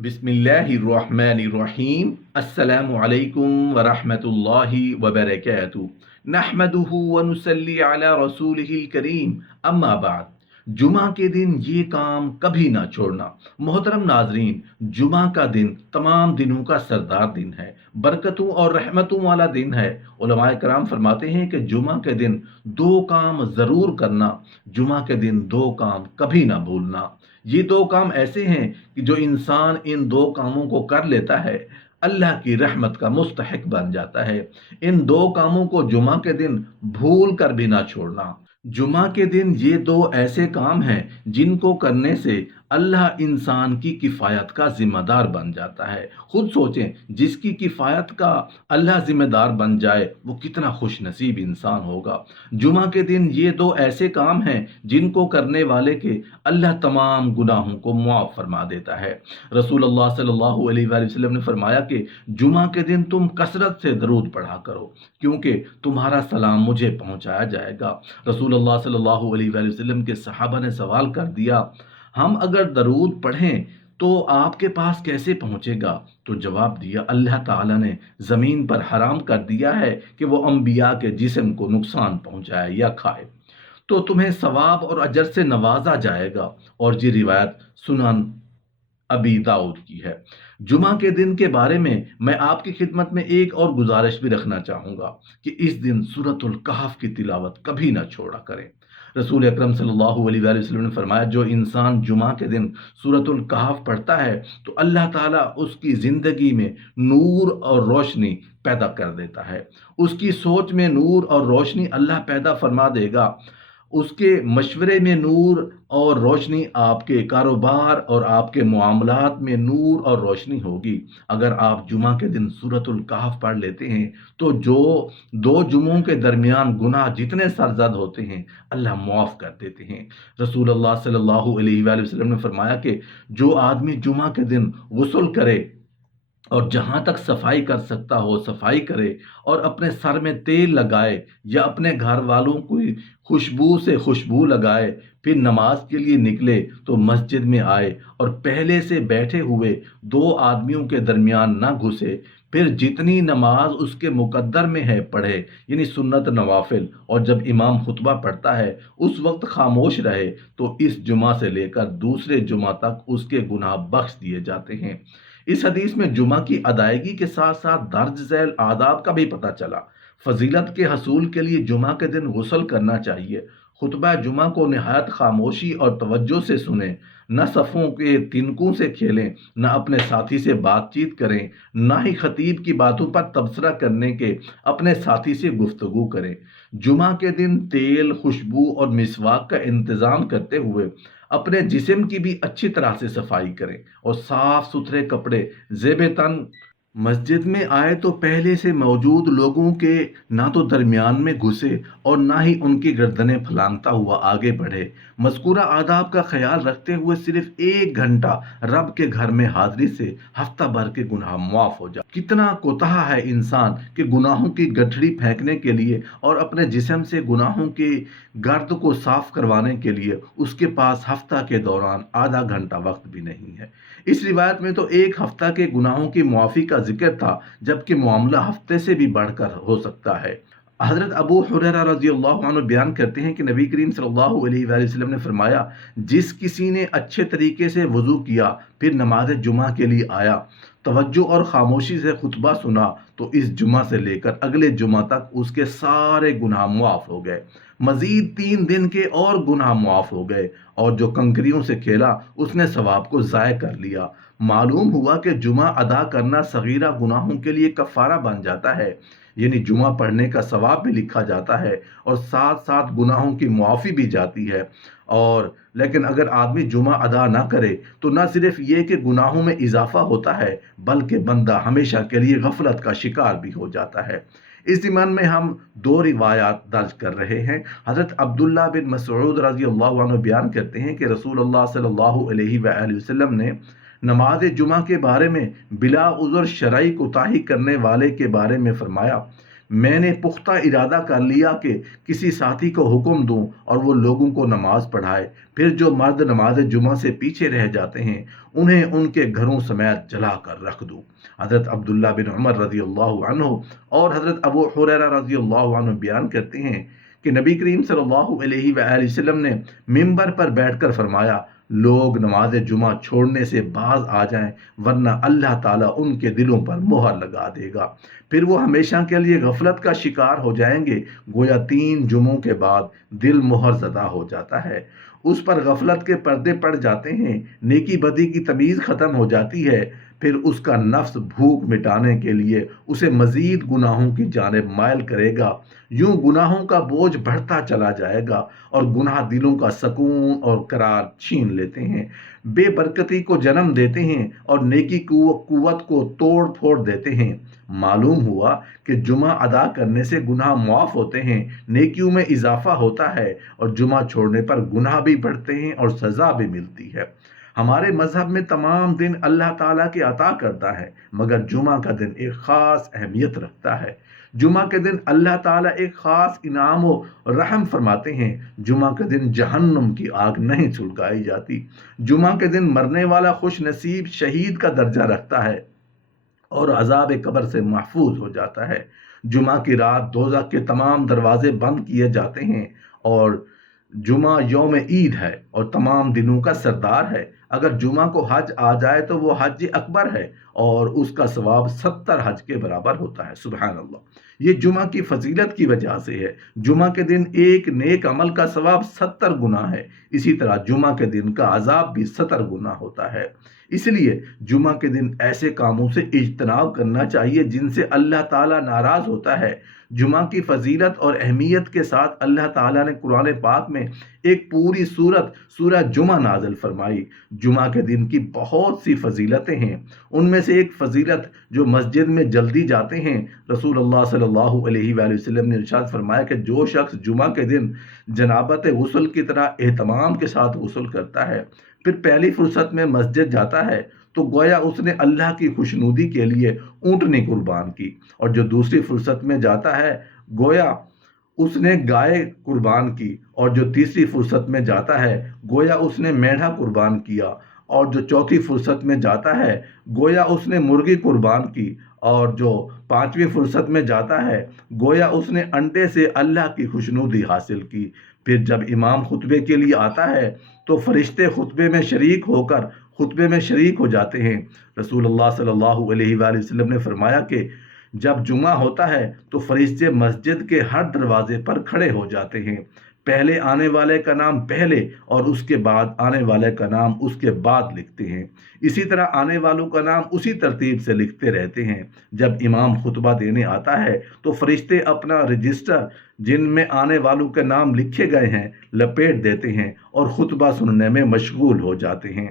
बिस्मिल्लाहिर्रहमानिर्रहीम। अस्सलामु अलैकुम वरहमतुल्लाहि वबरकातुहू। नहमदुहु व नुसल्ली अला रसूलिहिल करीम। अम्मा बाद। जुमा के दिन ये काम कभी ना छोड़ना। मोहतरम नाजरीन, जुमा का दिन तमाम दिनों का सरदार दिन है, बरकतों और रहमतों वाला दिन है। उलमाए कराम फरमाते हैं कि जुमा के दिन दो काम ज़रूर करना, जुमा के दिन दो काम कभी ना भूलना। ये दो काम ऐसे हैं कि जो इंसान इन दो कामों को कर लेता है, अल्लाह की रहमत का मुस्तहिक बन जाता है। इन दो कामों को जुमा के दिन भूल कर भी ना छोड़ना। जुमा के दिन ये दो ऐसे काम हैं जिनको करने से अल्लाह इंसान की किफ़ायत का जिम्मेदार बन जाता है। खुद सोचें, जिसकी किफ़ायत का अल्लाह जिम्मेदार बन जाए वो कितना खुश नसीब इंसान होगा। जुमा के दिन ये दो ऐसे काम हैं जिनको करने वाले के अल्लाह तमाम गुनाहों को मुआफ़ फरमा देता है। रसूलुल्लाह सल्लल्लाहु अलैहि वसल्लम ने फरमाया कि जुमा के दिन तुम कसरत से दरूद पढ़ा करो, क्योंकि तुम्हारा सलाम मुझे पहुंचाया जाएगा। रसूलुल्लाह सल्लल्लाहु अलैहि वसल्लम के सहाबा ने सवाल कर दिया, हम अगर दरूद पढ़ें तो आपके पास कैसे पहुंचेगा? तो जवाब दिया, अल्लाह ताला ने ज़मीन पर हराम कर दिया है कि वो अंबिया के जिस्म को नुकसान पहुंचाए या खाए, तो तुम्हें सवाब और अजर से नवाजा जाएगा। और ये रिवायत सुनन अबी दाऊद की है। जुमा के दिन के बारे में मैं आपकी खिदमत में एक और गुजारिश भी रखना चाहूँगा कि इस दिन सूरतुल कहफ की तिलावत कभी ना छोड़ा करें। रसूल अकरम सल्लल्लाहु अलैहि वसल्लम ने फरमाया, जो इंसान जुमा के दिन सूरतुल कहफ पढ़ता है तो अल्लाह ताला उसकी ज़िंदगी में नूर और रोशनी पैदा कर देता है। उसकी सोच में नूर और रोशनी अल्लाह पैदा फरमा देगा। उसके मशवरे में नूर और रोशनी, आपके कारोबार और आपके मामलात में नूर और रोशनी होगी। अगर आप जुमा के दिन सूरतुल कहफ पढ़ लेते हैं तो जो दो जुमों के दरमियान गुनाह जितने सरजद होते हैं अल्लाह मुआफ़ कर देते हैं। रसूलुल्लाह सल्लल्लाहु अलैहि वसल्लम ने फरमाया कि जो आदमी जुमा के दिन गुस्ल करे और जहाँ तक सफाई कर सकता हो सफाई करे, और अपने सर में तेल लगाए या अपने घर वालों की खुशबू से खुशबू लगाए, फिर नमाज के लिए निकले तो मस्जिद में आए और पहले से बैठे हुए दो आदमियों के दरमियान ना घुसे, फिर जितनी नमाज उसके मुकद्दर में है पढ़े, यानी सुन्नत नवाफिल, और जब इमाम खुतबा पढ़ता है उस वक्त खामोश रहे, तो इस जुमा से लेकर दूसरे जुमा तक उसके गुनाह बख्श दिए जाते हैं। इस हदीस में जुमा की अदायगी के साथ साथ दर्ज झैल आदाब का भी पता चला। फजीलत के हसूल के लिए जुमा के दिन गुस्ल करना चाहिए। खुतबा जुमा को निहायत खामोशी और तवज्जो से सुने, न सफ़ों के तिनकों से खेलें, न अपने साथी से बातचीत करें, न ही खतीब की बातों पर तबसरा करने के अपने साथी से गुफ्तगू करें। जुमा के दिन तेल, खुशबू और मिसवाक का इंतज़ाम करते हुए अपने जिस्म की भी अच्छी तरह से सफाई करें और साफ सुथरे कपड़े ज़ेब तन मस्जिद में आए तो पहले से मौजूद लोगों के ना तो दरमियान में घुसे और ना ही उनकी गर्दनें फलांगता हुआ आगे बढ़े। मज़कूरा आदाब का ख्याल रखते हुए सिर्फ 1 घंटा रब के घर में हाजिरी से हफ्ता भर के गुनाह मुआफ़ हो जाए। कितना कोताह है इंसान कि गुनाहों की गठरी फेंकने के लिए और अपने जिस्म से गुनाहों के गर्द को साफ करवाने के लिए उसके पास हफ्ता के दौरान आधा घंटा वक्त भी नहीं है। इस रिवायत में तो 1 हफ्ता के गुनाहों की मुआफ़ी का जिक्र था, जबकि मामला हफ्ते से भी बढ़कर हो सकता है। हज़रत अबू हुरैरा रज़ियल्लाहु अन्हु बयान करते हैं कि नबी करीम सल्लल्लाहु अलैहि वसल्लम ने फरमाया, जिस किसी ने अच्छे तरीके से वज़ू किया फिर नमाज जुमा के लिए आया, तवज्जो और खामोशी से खुतबा सुना, तो इस जुमा से लेकर अगले जुमा तक उसके सारे गुनाह मुआफ़ हो गए। मज़ीद 3 दिन के और गुनाह मुआफ़ हो गए, और जो कंकरियों से खेला उसने सवाब को ज़ाय कर लिया। मालूम हुआ कि जुमा अदा करना सगीरा गुनाहों के लिए कफ़ारा बन जाता है, यानी जुमा पढ़ने का सवाब भी लिखा जाता है और साथ साथ गुनाहों की मुआफ़ी भी जाती है। और लेकिन अगर आदमी जुमा अदा ना करे तो ना सिर्फ ये कि गुनाहों में इजाफा होता है, बल्कि बंदा हमेशा के लिए गफलत का शिकार भी हो जाता है। इस ज़िमन में हम 2 रिवायात दर्ज कर रहे हैं। हज़रत अब्दुल्ला बिन मसऊद रज़ियल्लाहु अन्हु बयान करते हैं कि रसूलुल्लाह सल्लल्लाहु अलैहि वसल्लम ने नमाज जुमा के बारे में बिला उज़र शरई कोताही करने वाले के बारे में फरमाया, میں نے پختہ ارادہ کر لیا کہ کسی ساتھی کو حکم دوں اور وہ لوگوں کو نماز پڑھائے، پھر جو مرد نماز جمعہ سے پیچھے رہ جاتے ہیں انہیں ان کے گھروں سمیت جلا کر رکھ دوں۔ حضرت عبداللہ بن عمر رضی اللہ عنہ اور حضرت ابو حریرہ رضی اللہ عنہ بیان کرتے ہیں کہ نبی کریم صلی اللہ علیہ وآلہ وسلم نے منبر پر بیٹھ کر فرمایا، لوگ نماز جمعہ چھوڑنے سے باز آ جائیں ورنہ اللہ تعالیٰ ان کے دلوں پر مہر لگا دے گا، پھر وہ ہمیشہ کے لیے غفلت کا شکار ہو جائیں گے، گویا 3 جمعوں کے بعد دل مہر زدہ ہو جاتا ہے، اس پر غفلت کے پردے پڑ جاتے ہیں، نیکی بدی کی تمیز ختم ہو جاتی ہے، پھر اس کا نفس بھوک مٹانے کے لیے اسے مزید گناہوں کی جانب مائل کرے گا، یوں گناہوں کا بوجھ بڑھتا چلا جائے گا اور گناہ دلوں کا سکون اور قرار چھین لیتے ہیں، بے برکتی کو جنم دیتے ہیں اور نیکی قوت کو توڑ پھوڑ دیتے ہیں۔ معلوم ہوا کہ جمعہ ادا کرنے سے گناہ معاف ہوتے ہیں، نیکیوں میں اضافہ ہوتا ہے اور جمعہ چھوڑنے پر گناہ بھی بڑھتے ہیں اور سزا بھی ملتی ہے۔ ہمارے مذہب میں تمام دن اللہ تعالیٰ کے عطا کرتا ہے، مگر جمعہ کا دن ایک خاص اہمیت رکھتا ہے۔ جمعہ کے دن اللہ تعالیٰ ایک خاص انعام و رحم فرماتے ہیں۔ جمعہ کے دن جہنم کی آگ نہیں سلگائی جاتی۔ جمعہ کے دن مرنے والا خوش نصیب شہید کا درجہ رکھتا ہے اور عذاب قبر سے محفوظ ہو جاتا ہے۔ جمعہ کی رات دوزخ کے تمام دروازے بند کیے جاتے ہیں اور جمعہ یوم عید ہے اور تمام دنوں کا سردار ہے۔ اگر جمعہ کو حج آ جائے تو وہ حج اکبر ہے اور اس کا ثواب 70 حج کے برابر ہوتا ہے۔ سبحان اللہ، یہ جمعہ کی فضیلت کی وجہ سے ہے۔ جمعہ کے دن ایک نیک عمل کا ثواب 70 گنا ہے، اسی طرح جمعہ کے دن کا عذاب بھی 70 گنا ہوتا ہے۔ اس لیے جمعہ کے دن ایسے کاموں سے اجتناب کرنا چاہیے جن سے اللہ تعالیٰ ناراض ہوتا ہے۔ جمعہ کی فضیلت اور اہمیت کے ساتھ اللہ تعالیٰ نے قرآن پاک میں ایک پوری سورہ جمعہ نازل فرمائی۔ جمعہ کے دن کی بہت سی فضیلتیں ہیں، ان میں سے ایک فضیلت جو مسجد میں جلدی جاتے ہیں، رسول اللہ صلی اللہ علیہ وآلہ وسلم نے ارشاد فرمایا کہ جو شخص جمعہ کے دن جنابت غسل کی طرح اہتمام کے ساتھ غسل کرتا ہے، پھر پہلی فرصت میں مسجد جاتا ہے تو گویا اس نے اللہ کی خوشنودی کے لیے اونٹنی قربان کی، اور جو دوسری فرصت میں جاتا ہے گویا اس نے گائے قربان کی، اور جو تیسری فرصت میں جاتا ہے گویا اس نے میڑھا قربان کیا، اور جو چوتھی فرصت میں جاتا ہے گویا اس نے مرغی قربان کی، اور جو 5ویں فرصت میں جاتا ہے گویا اس نے انڈے سے اللہ کی خوشنودی حاصل کی۔ پھر جب امام خطبے کے لیے آتا ہے تو فرشتے خطبے میں شریک ہو کر خطبے میں شریک ہو جاتے ہیں۔ رسول اللہ صلی اللہ علیہ وآلہ وسلم نے فرمایا کہ جب جمعہ ہوتا ہے تو فرشتے مسجد کے ہر دروازے پر کھڑے ہو جاتے ہیں، پہلے آنے والے کا نام پہلے اور اس کے بعد آنے والے کا نام اس کے بعد لکھتے ہیں، اسی طرح آنے والوں کا نام اسی ترتیب سے لکھتے رہتے ہیں۔ جب امام خطبہ دینے آتا ہے تو فرشتے اپنا رجسٹر جن میں آنے والوں کے نام لکھے گئے ہیں لپیٹ دیتے ہیں اور خطبہ سننے میں مشغول ہو جاتے ہیں۔